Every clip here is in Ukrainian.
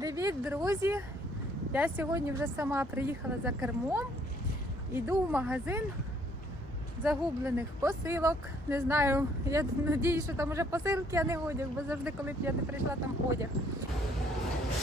Привіт, друзі! Я сьогодні вже сама приїхала за кермом. Йду в магазин загублених посилок. Не знаю, я надію, що там вже посилки, а не одяг, бо завжди, коли б я не прийшла, там одяг.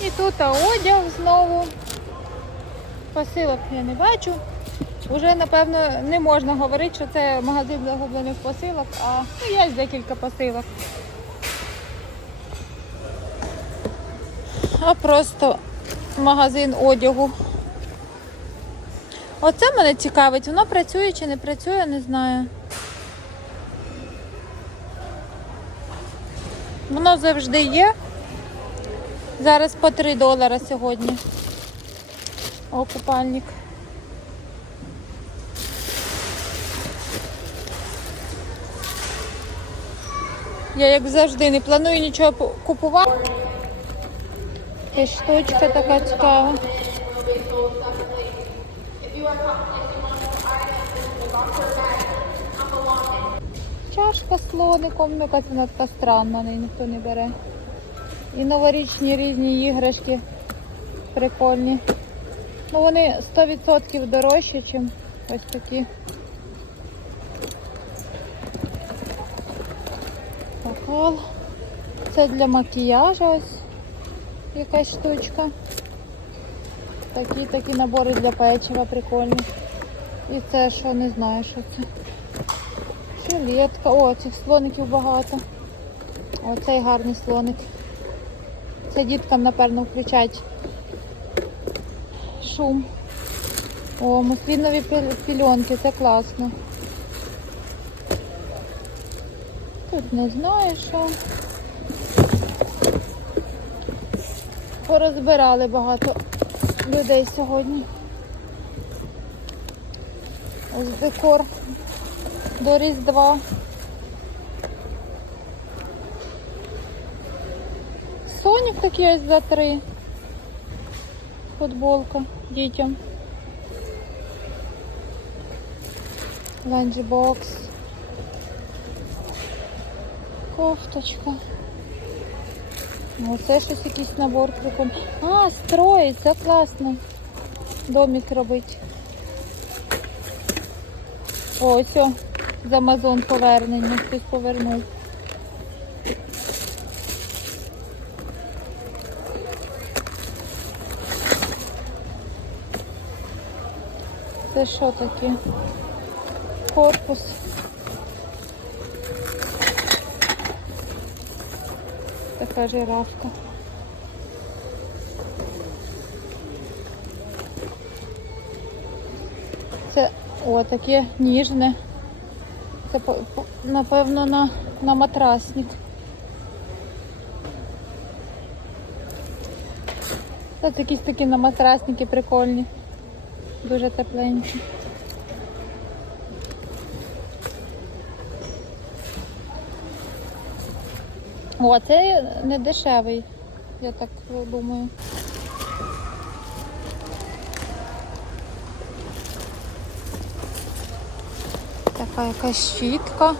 І тут одяг знову. Посилок я не бачу. Уже, напевно, не можна говорити, що це магазин загублених посилок, а ну, є декілька посилок. А просто магазин одягу. Оце мене цікавить, воно працює чи не працює, не знаю. Воно завжди є. Зараз по 3 долара сьогодні. О, купальник. Я як завжди не планую нічого купувати. Якась штучка така цікава. Чашка з слоником, ну якась вона така странна, неї ніхто не бере. І новорічні різні іграшки прикольні. Ну вони 100% дорожчі, ніж ось такі. Це для макіяжу ось якась штучка. Такі такі набори для печива прикольні. І це що не знаю, що це. Жилетка. О, цих слоників багато. Оцей гарний слоник. Це діткам, напевно, включать шум. О, муслінові пі- пільонки, це класно. Тут не знаю що. Порозбирали багато людей сьогодні. Ось декор до Різдва. Сонік такий ось за три. Футболка дітям. Ланчбокс. Кофточка. Ну, це щось якийсь набор прикольний. А, строїть, це класно. Домик робить. Ось о, з Амазон повернення. Хтось повернув. Це що таке? Корпус. Така жирафка. Це о, таке ніжне. Це напевно на, на матрасник. Це якісь такі на матрасники прикольні. Дуже тепленькі. О, це не дешевий, я так думаю. Така якась щітка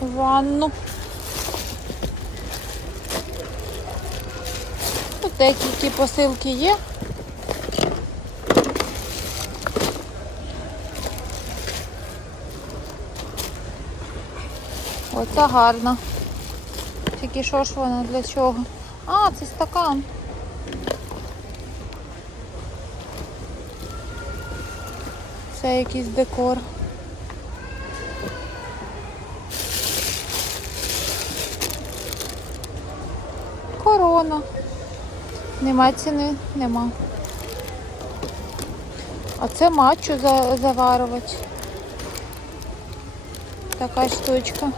ванну. Тут деякі посилки є. Оця гарна. Тільки що ж вона для чого? А, це стакан. Це якийсь декор. Корона. Нема ціни, нема. А це матчу за- заварювати. Така штучка.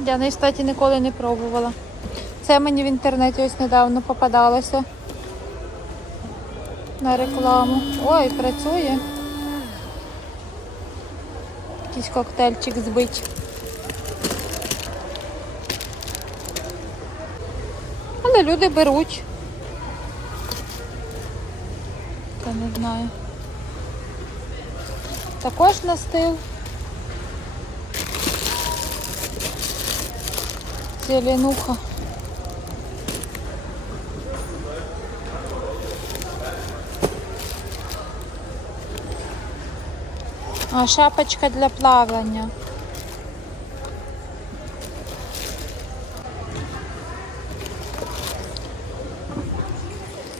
Я неї, кстати, ніколи не пробувала. Це мені в інтернеті ось недавно попадалося на рекламу. Ой, працює. Якийсь коктейльчик збить. Але люди беруть. Та не знаю. Також настил. зеленуха. А шапочка для плавання.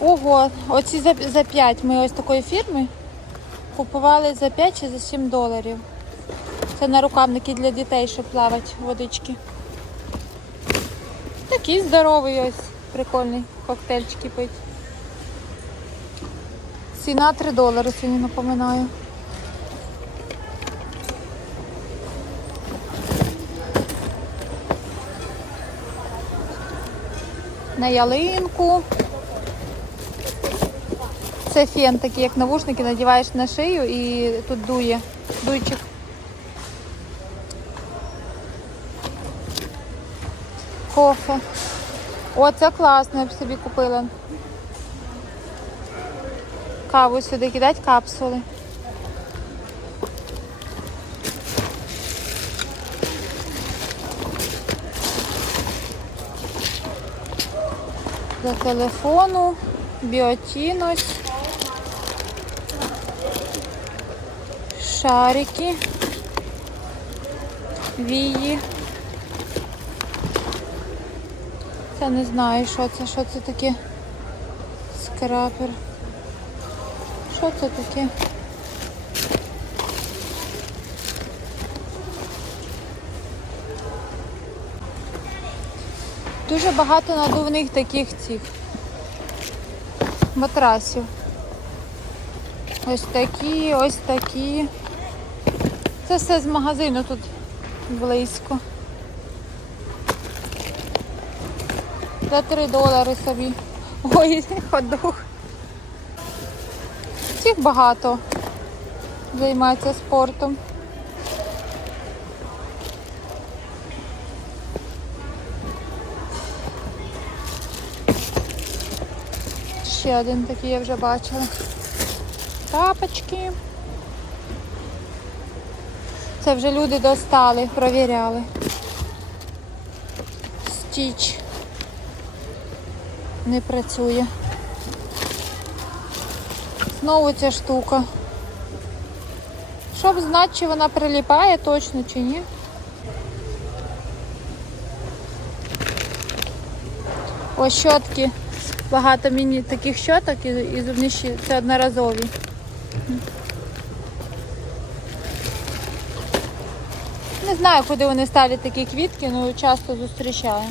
Ого, оці за за 5 ми ось такої фірми купували за 5 чи за 7 доларів. Це на рукавники для дітей, щоб плавати водички. Такий здоровий ось, прикольний коктейльчики пить. Ціна 3 долари сьогодні напоминаю. На ялинку. Це фен такий, як навушники, надіваєш на шию і тут дує. Дуйчик. Кофе. О, це класно, я б собі купила. Каву сюди кидати, капсули. Для телефону, біотінось, шарики, вії. Це не знаю, що це, що це таке. Скрапер. Що це таке? Дуже багато надувних таких цих матрасів. Ось такі, ось такі. Це все з магазину тут близько. За 3 долари собі. Ой, ходок. Всіх багато займається спортом. Ще один такий я вже бачила. Тапочки. Це вже люди достали, провіряли. Стіч не працює. Знову ця штука. Щоб знати, чи вона приліпає точно чи ні. Ось щотки. Багато міні таких щоток і, і зубні щі- це одноразові. Не знаю, куди вони ставлять такі квітки, але часто зустрічаю.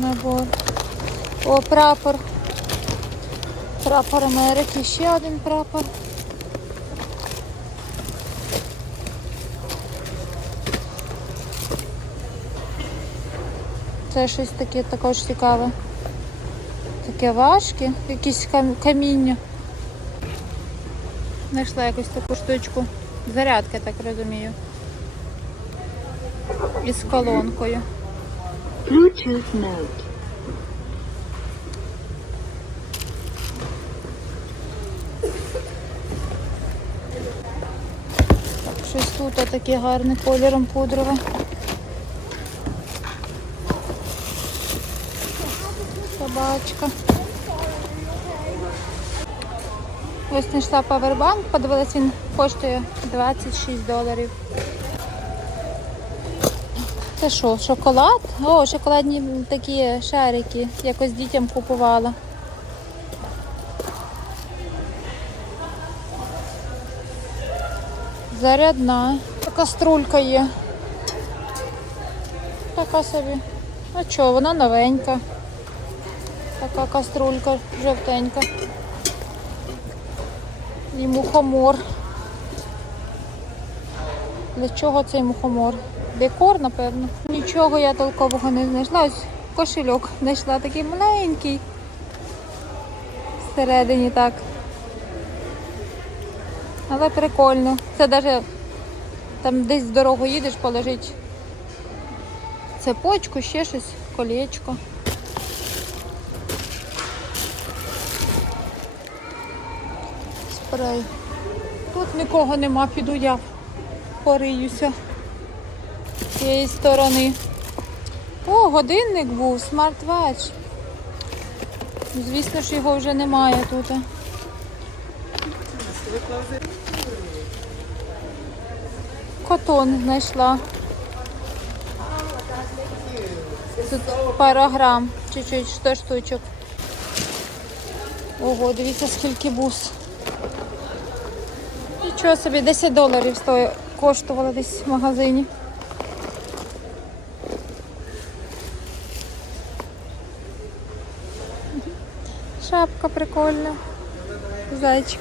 Набор. О, прапор. Прапор Америки. Ще один прапор. Це щось таке також цікаве. Таке важке, якісь каміння. Знайшла якусь таку штучку. Зарядка, так розумію. Із колонкою. Bluetooth mode. Щось тут таке гарне кольором пудрове. Собачка. Ось знайшла павербанк, подивилась, він коштує 26 доларів. Це що, шоколад? О, шоколадні такі шарики. Якось дітям купувала. Зарядна. Каструлька є. Така собі. А що, вона новенька. Така каструлька жовтенька. І мухомор. Для чого цей мухомор? Декор, напевно. Нічого я толкового не знайшла. Ось кошельок знайшла такий маленький. Всередині так. Але прикольно. Це навіть там десь з дорогу їдеш, положить цепочку, ще щось, колечко. Спрей. Тут нікого нема, піду я пориюся з цієї сторони. О, годинник був, смарт-вач. Звісно ж, його вже немає тут. Котон знайшла. Тут пара грам, чуть-чуть, 100 штучок. Ого, дивіться, скільки бус. Нічого собі, 10 доларів стоїть, коштувало десь в магазині. Шапка прикольна. Зайчик.